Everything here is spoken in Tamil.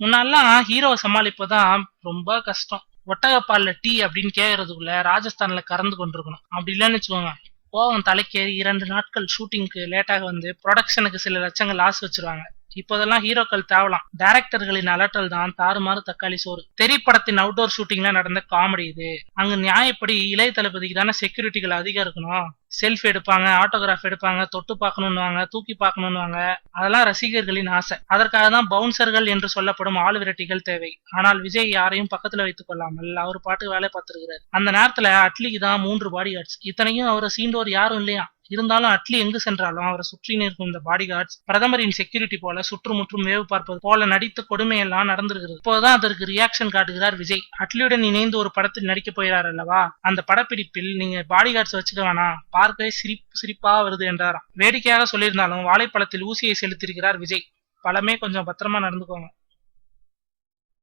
முன்னாடிலாம் ஹீரோவை சமாளிப்பதான் ரொம்ப கஷ்டம். ஒட்டகப்பால்ல டீ அப்படின்னு கேக்குறதுக்குள்ள ராஜஸ்தான்ல கறந்து கொண்டிருக்கணும். அப்படி இல்லைன்னு வச்சுக்கோங்க, கோவம் தலைக்கேறி 2 நாட்கள் ஷூட்டிங்க்கு லேட்டாக வந்து ப்ரொடக்ஷனுக்கு சில லட்சங்கள் லாஸ் வச்சிருவாங்க. இப்போதெல்லாம் ஹீரோக்கள் தேவலாம். டைரக்டர்களின் அலட்டல் தான் தாறுமாறு தக்காளி சோறு. திரைப்படத்தின் அவுட்டோர் ஷூட்டிங்ல நடந்த காமெடி இது. அங்க நியாயப்படி இளைய தளபதிக்கு தானே செக்யூரிட்டிகள் அதிகம் இருக்கணும். செல்ஃபி எடுப்பாங்க, ஆட்டோகிராஃப் எடுப்பாங்க, தொட்டு பார்க்கணும்னுவாங்க, தூக்கி பார்க்கணும்னுவாங்க. அதெல்லாம் ரசிகர்களின் ஆசை. அதற்காக தான் பவுன்சர்கள் என்று சொல்லப்படும் ஆள் விரட்டிகள் தேவை. ஆனால் விஜய் யாரையும் பக்கத்துல வைத்துக் கொள்ளாமல் அவர் பாட்டுக்கு வேலை பார்த்திருக்கிறார். அந்த நேரத்துல அட்லிக்கு தான் 3 பாடி கார்ட்ஸ். இத்தனையும் அவரை சீண்டோர் யாரும் இல்லையா. இருந்தாலும் அட்லி எங்கு சென்றாலும் அவரை சுற்றி நிற்கும் இந்த பாடி கார்ட்ஸ் பிரதமரின் செக்யூரிட்டி போல சுற்றுமுற்றும் வேவு பார்ப்பது போல நடித்த கொடுமையெல்லாம் நடந்திருக்கிறது. இப்போதான் அதற்கு ரியாக்ஷன் காட்டுகிறார் விஜய். அட்லியுடன் இணைந்து ஒரு படத்தில் நடிக்க போகிறார் அல்லவா, அந்த படப்பிடிப்பில் நீங்க பாடி கார்ட்ஸ் வச்சுக்க வேணாம், பார்க்கவே சிரிப்பா வருது என்றாராம். வேடிக்கையாக சொல்லியிருந்தாலும் வாழைப்பழத்தில் ஊசியை செலுத்தியிருக்கிறார் விஜய். பழமே கொஞ்சம் பத்திரமா நடந்துக்கோங்க.